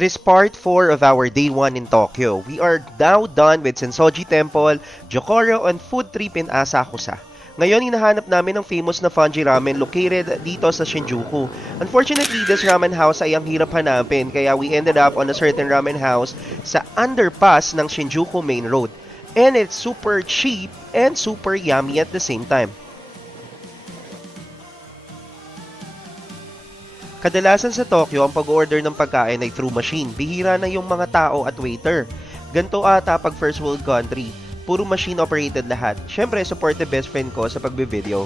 It is part 4 of our day 1 in Tokyo. We are now done with Sensoji Temple, Jokoro, and food trip in Asakusa. Ngayon, hinahanap namin ang famous na Fungi Ramen located dito sa Shinjuku. Unfortunately, this ramen house ay ang hirap hanapin kaya we ended up on a certain ramen house sa underpass ng Shinjuku Main Road. And it's super cheap and super yummy at the same time. Kadalasan sa Tokyo, ang pag-order ng pagkain ay through machine. Bihira na yung mga tao at waiter. Ganto ata pag first world country. Puro machine operated lahat. Syempre, support the best friend ko sa pagbe-video.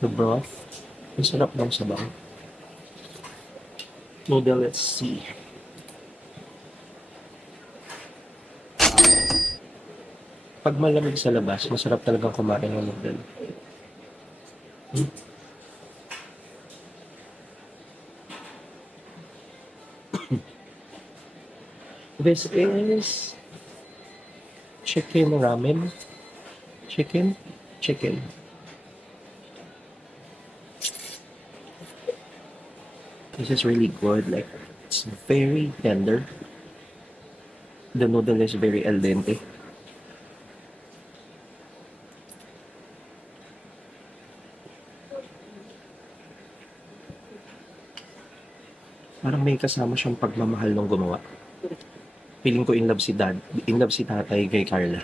The broth. Ang sarap ng sabaw. Noodle, let's see. Pag malamig sa labas, masarap talagang kumain ng noodle. This is chicken ramen. Chicken. This is really good. Like, it's very tender. The noodle is very al dente. Parang may kasama siyang pagmamahal nung gumawa. Feeling ko in love si tatay kay Carla.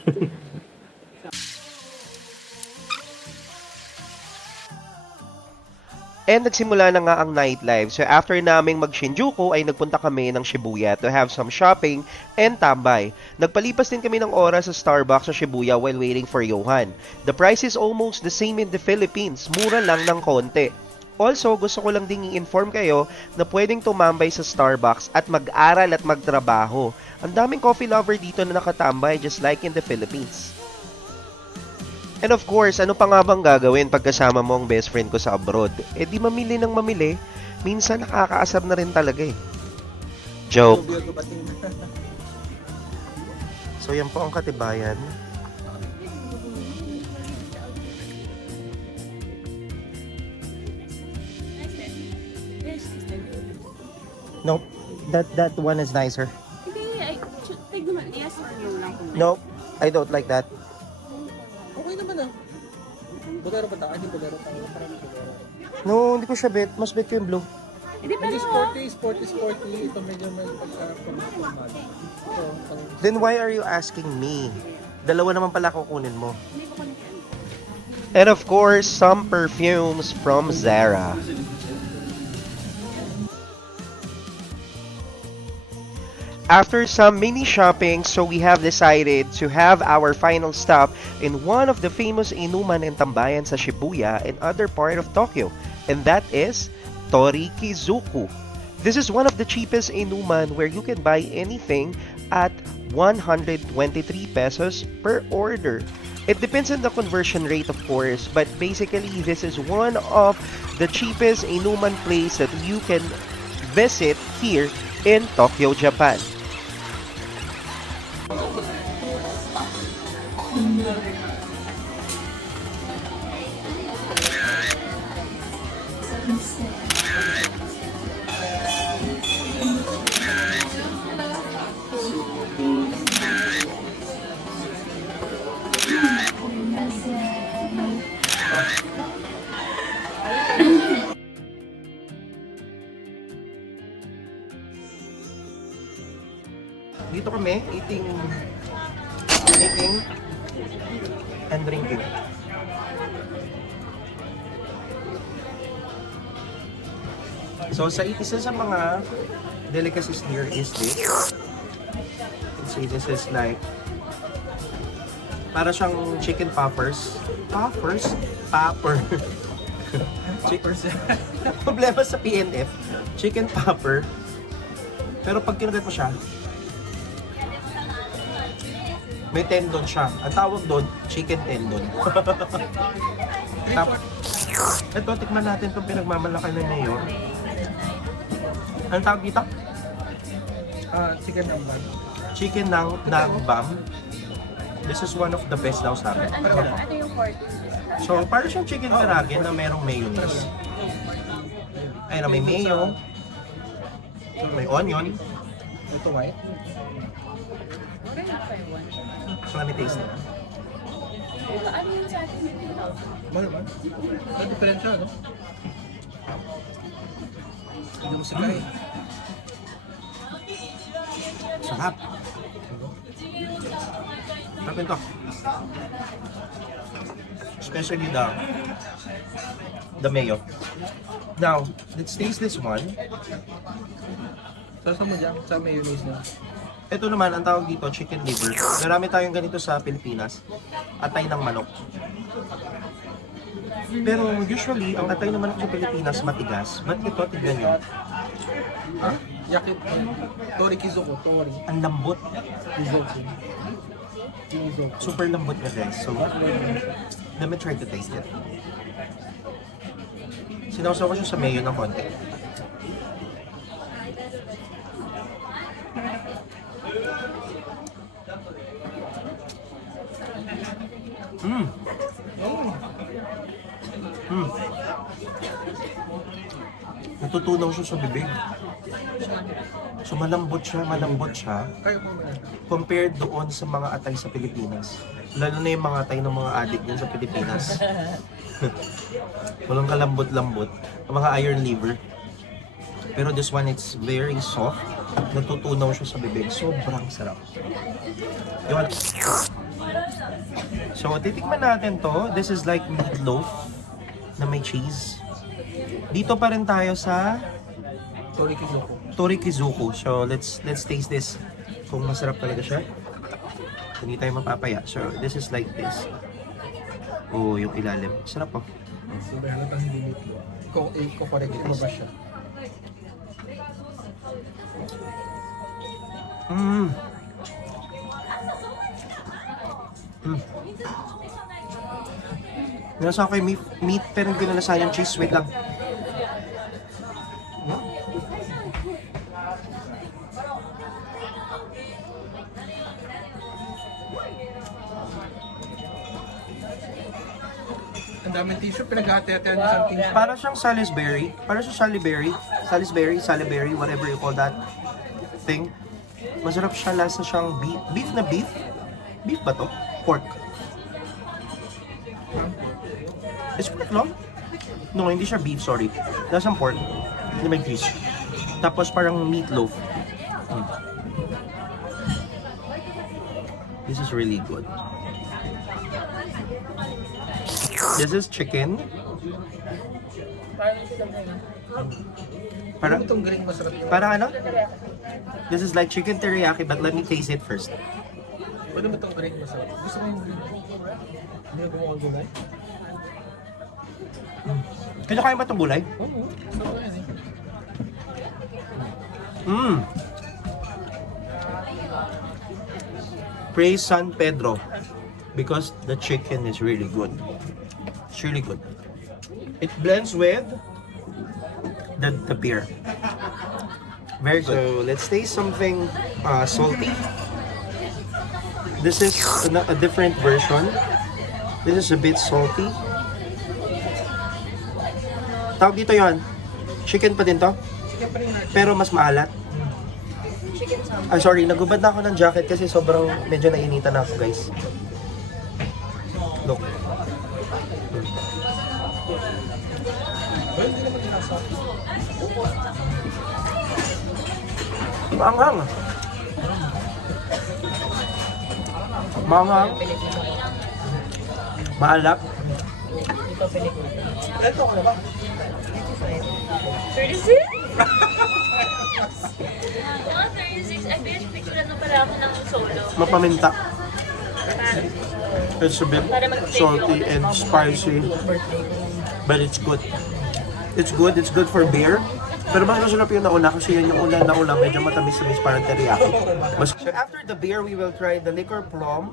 And nagsimula na nga ang nightlife. So after naming mag-Shinjuku ay nagpunta kami ng Shibuya to have some shopping and tambay. Nagpalipas din kami ng oras sa Starbucks sa Shibuya while waiting for Johan. The price is almost the same in the Philippines. Mura lang ng konti. Also, gusto ko lang ding i-inform kayo na pwedeng tumambay sa Starbucks at mag-aral at magtrabaho. Ang daming coffee lover dito na nakatambay just like in the Philippines. And of course, ano pa nga bang gagawin pagkasama mo ang best friend ko sa abroad? Eh di mamili ng mamili. Minsan nakakaasar na rin talaga eh. Joke. So yan po ang katibayan. Nope. That one is nicer. Nope. I don't like that. Okay naman ah. Bolero ba tayo? Hindi bolero tayo. Parang bolero. No, hindi ko siya bet. Mas bet ko yung blue. Hindi sporty. Ito medyo may pagka-formal. Ito, Then why are you asking me? Dalawa naman pala kukunin mo. And of course, some perfumes from Zara. After some mini shopping, so we have decided to have our final stop in one of the famous inuman and tambayan sa Shibuya and other part of Tokyo, and that is Torikizuku. This is one of the cheapest inuman where you can buy anything at 123 pesos per order. It depends on the conversion rate, of course, but basically this is one of the cheapest inuman place that you can visit here in Tokyo, Japan. Dito kami eating and drinking. So isa sa mga delicacies here is this. You can see this is like para siyang chicken poppers. Popper. Problema sa PNF. Chicken popper. Pero pag kinagat mo siya, may tendon siya. Ang tawag doon, chicken tendon. Ito, tikman natin itong pinagmamalaki ng mayor. Anong tawag dito? chicken ambag. Chicken ng bam. This is one of the best daw sa akin. Ano yung 14? So, parang siyang chicken karaage na merong mayonnaise. Ayun na, may mayo. May onion. Ito, white. So, let me taste it. Ano yun sa atin? Ano ba? Ano diferensya, no? Hindi mo sigay. Sarap. Sarap ito. Especially the mayo. Now, let's taste this one. Sasa mo dyan, sa mayonnaise na. Ito naman, ang tawag dito, chicken liver. Marami tayong ganito sa Pilipinas. Atay ng manok. Pero usually, ang atay ng manok sa Pilipinas matigas. Ba't ito, tignan nyo? Ha? Yakit. Tori Kizuko, Tori. Ang lambot. Kizuko. Kizuko. Super lambot na guys. So, let me try to taste it. Sinawsaw ko siya sa mayo ng konti. Mmm. Mmm. Natutunaw siya sa bibig. So malambot siya Kaya po man. compared doon sa mga atay sa Pilipinas. Lalo na yung mga atay ng mga adik dyan sa Pilipinas. Walang kalambot-lambot. Ang mga iron liver. Pero this one, it's very soft. Natutunaw siya sa bibig. Sobrang sarap. Yun. So, titikman natin to. This is like meatloaf na may cheese. Dito pa rin tayo sa Tori Kizuko. Tori Kizuko. So, let's taste this. Kung masarap talaga siya. Hindi tayo mapapaya. So, this is like this. Oh, yung ilalim. Sarap po. So, may halatang hindi meat. Ko correct mo ba siya? Mmm. Mmm. Nasa ako yung meat pero hindi ko nalasahan yung cheese. Wait lang. Ang daming tissue, pinaghati-hatihan niya sa tissue. Para siyang Salisbury. Para siyang Salisbury, whatever you call that thing. Masarap siya, lasa siyang beef. Beef na beef? Beef ba to? Pork. Is pork, no? No, hindi siya beef, sorry. Lasang pork. Hindi may cheese. Tapos parang meatloaf. Mm. This is really good. This is chicken. Parang Parang, itong green masarap yung... parang ano? This is like chicken teriyaki, but let me taste it first. Pwede ba itong green masarap? Gusto ko yung green. Hindi na gumawa ang gulay. Kaya kaya ba itong gulay? Oo. Gusto ko yan eh. Mmm. Praise San Pedro because the chicken is really good. It's really good. It blends with the beer. Very good. So let's taste something salty. This is a different version. This is a bit salty. Tawag dito yon. Chicken pa din to? Chicken pa rin natin. Pero mas maalat. I'm sorry, nagubad na ako ng jacket kasi sobrang medyo nainitan na ako, guys. Look. Hindi naman nasa. Maanghang. Maanghang. Maalap. Ito ko na ba? 36? Mga 36. Ay, bitch, picture na pala ako ng solo. Mapaminta. Para, It's a bit para mag-take salty ako and ng spicy. But it's good. It's good. It's good for beer. Pero mas masarap yung nauna kasi yun yung una medyo matamis-tamis parang teriyaki. So after the beer, we will try the liquor plum.